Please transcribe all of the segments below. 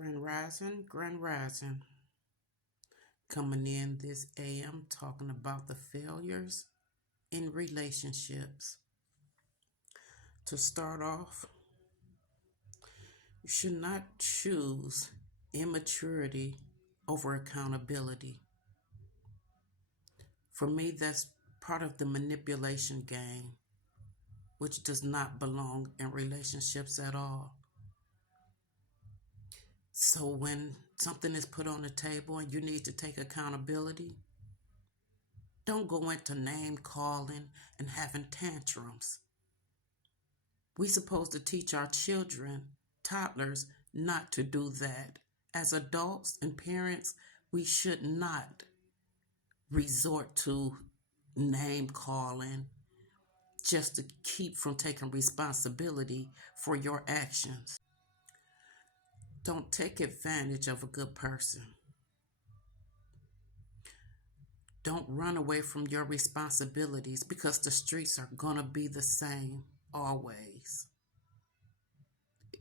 Grand Rising. Coming in this AM talking about the failures in relationships. To start off, you should not choose immaturity over accountability. For me, that's part of the manipulation game, which does not belong in relationships at all. So when something is put on the table and you need to take accountability, don't go into name calling and having tantrums. We're supposed to teach our children, toddlers, not to do that. As adults and parents, we should not resort to name calling just to keep from taking responsibility for your actions. Don't take advantage of a good person. Don't run away from your responsibilities because the streets are going to be the same always.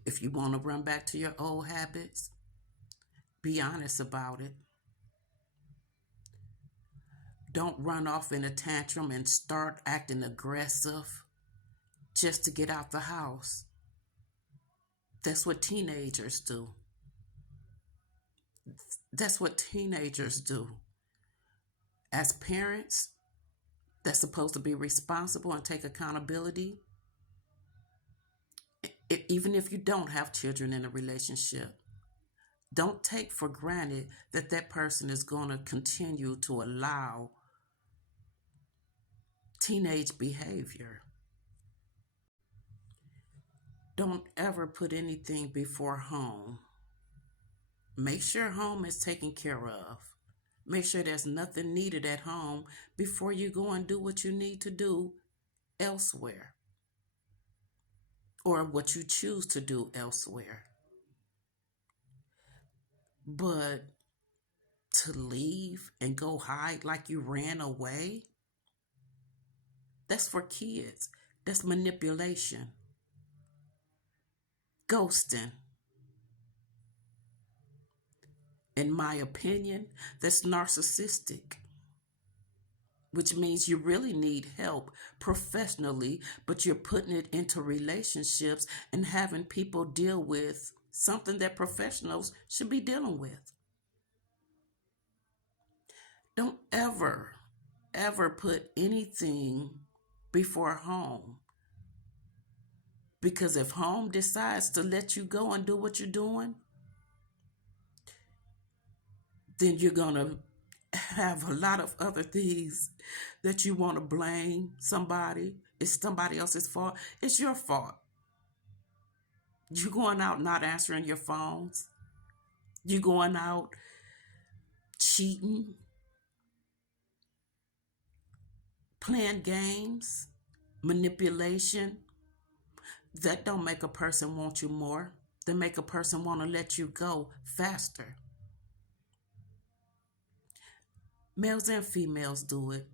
If you want to run back to your old habits, be honest about it. Don't run off in a tantrum and start acting aggressive just to get out the house. That's what teenagers do. That's what teenagers do. As parents, that's supposed to be responsible and take accountability. Even if you don't have children in a relationship, don't take for granted that that person is going to continue to allow teenage behavior. Don't ever put anything before home. Make sure home is taken care of. Make sure there's nothing needed at home before you go and do what you need to do elsewhere, or what you choose to do elsewhere. But to leave and go hide like you ran away, that's for kids. That's manipulation. Ghosting. In my opinion, that's narcissistic, which means you really need help professionally, but you're putting it into relationships and having people deal with something that professionals should be dealing with. Don't ever put anything before home. Because if home decides to let you go and do what you're doing, then you're going to have a lot of other things that you want to blame somebody. It's somebody else's fault. It's your fault. You're going out not answering your phones. You're going out cheating, playing games, manipulation. That don't make a person want you more. They make a person want to let you go faster. Males and females do it.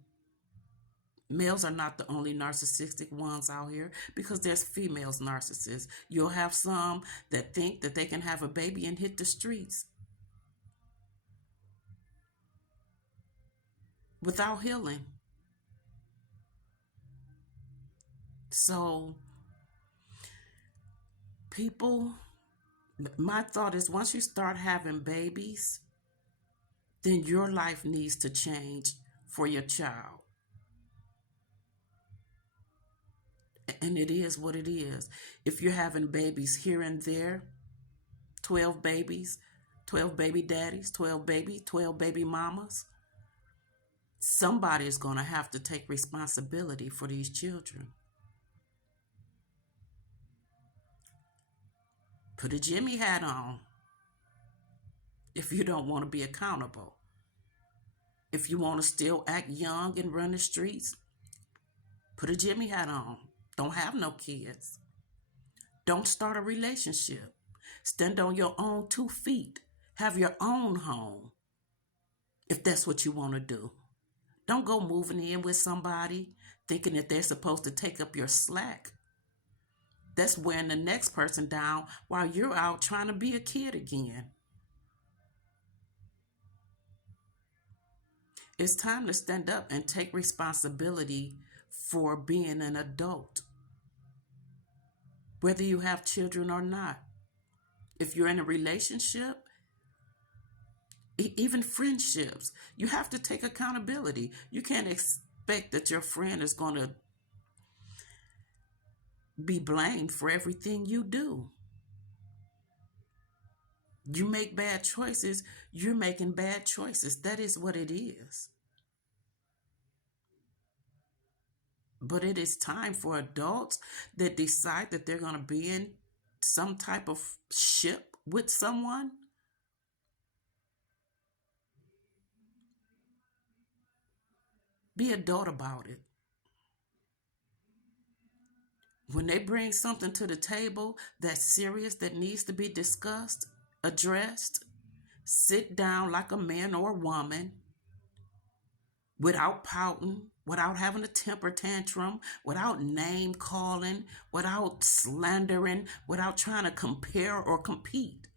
Males are not the only narcissistic ones out here, because there's females narcissists. You'll have some that think that they can have a baby and hit the streets without healing. So people, my thought is, once you start having babies, then your life needs to change for your child. And it is what it is. If you're having babies here and there, 12 babies, 12 baby daddies, 12 baby mamas, somebody is going to have to take responsibility for these children. Put a Jimmy hat on if you don't want to be accountable. If you want to still act young and run the streets, put a Jimmy hat on. Don't have no kids. Don't start a relationship. Stand on your own 2 feet. Have your own home, if that's what you want to do. Don't go moving in with somebody thinking that they're supposed to take up your slack. That's wearing the next person down while you're out trying to be a kid again. It's time to stand up and take responsibility for being an adult, whether you have children or not. If you're in a relationship, even friendships, you have to take accountability. You can't expect that your friend is going to be blamed for everything you do. You make bad choices, you're making bad choices. That is what it is. But it is time for adults that decide that they're going to be in some type of ship with someone. Be adult about it. When they bring something to the table that's serious, that needs to be discussed, addressed, sit down like a man or a woman without pouting, without having a temper tantrum, without name calling, without slandering, without trying to compare or compete.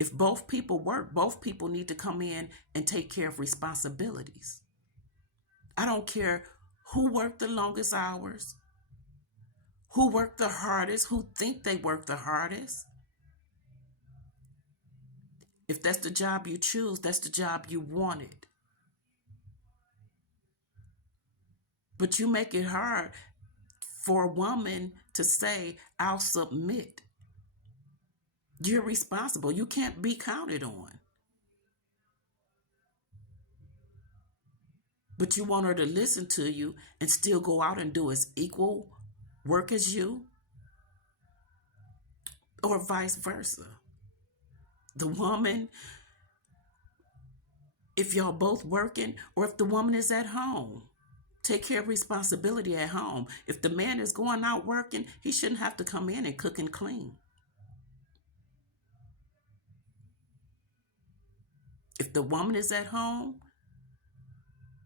If both people work, both people need to come in and take care of responsibilities. I don't care who worked the longest hours, who worked the hardest, who think they work the hardest. If that's the job you choose, that's the job you wanted. But you make it hard for a woman to say, I'll submit. You're responsible. You can't be counted on. But you want her to listen to you and still go out and do as equal work as you, or vice versa. The woman, if y'all both working, or if the woman is at home, take care of responsibility at home. If the man is going out working, he shouldn't have to come in and cook and clean. If the woman is at home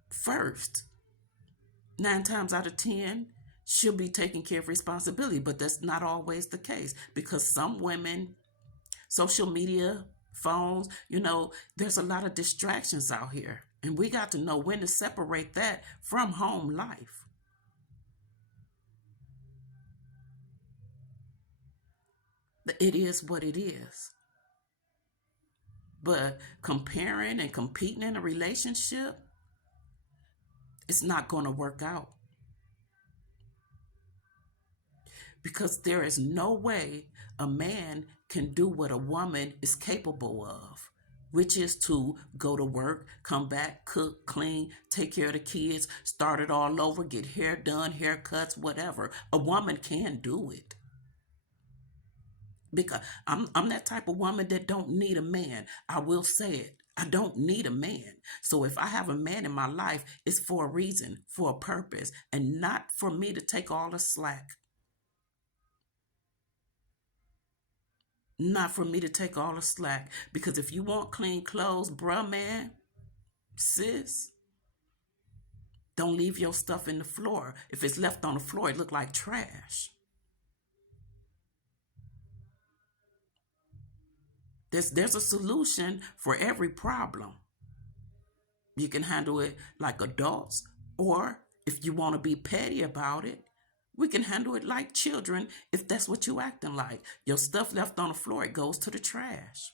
first, 9 times out of 10, she'll be taking care of responsibility. But that's not always the case, because some women, social media, phones, there's a lot of distractions out here. And we got to know when to separate that from home life. It is what it is. But comparing and competing in a relationship, it's not going to work out. Because there is no way a man can do what a woman is capable of, which is to go to work, come back, cook, clean, take care of the kids, start it all over, get hair done, haircuts, whatever. A woman can do it. Because I'm that type of woman that don't need a man. I will say it. I don't need a man. So if I have a man in my life, it's for a reason, for a purpose, and not for me to take all the slack. Not for me to take all the slack. Because if you want clean clothes, bruh, man, sis, don't leave your stuff in the floor. If it's left on the floor, it look like trash. There's a solution for every problem. You can handle it like adults, or if you want to be petty about it, we can handle it like children. If that's what you acting like, your stuff left on the floor, it goes to the trash.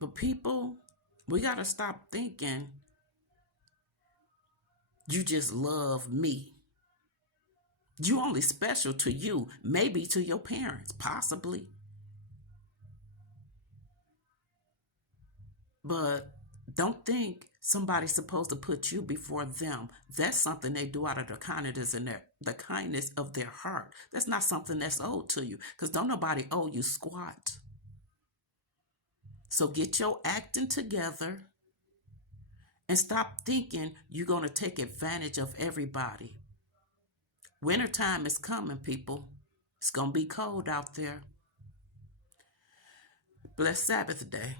But people, we got to stop thinking you just love me. You only special to you, maybe to your parents, possibly. But don't think somebody's supposed to put you before them. That's something they do out of the kindness of their heart. That's not something that's owed to you, because don't nobody owe you squat. So get your acting together and stop thinking you're going to take advantage of everybody. Wintertime is coming, people. It's going to be cold out there. Blessed Sabbath day.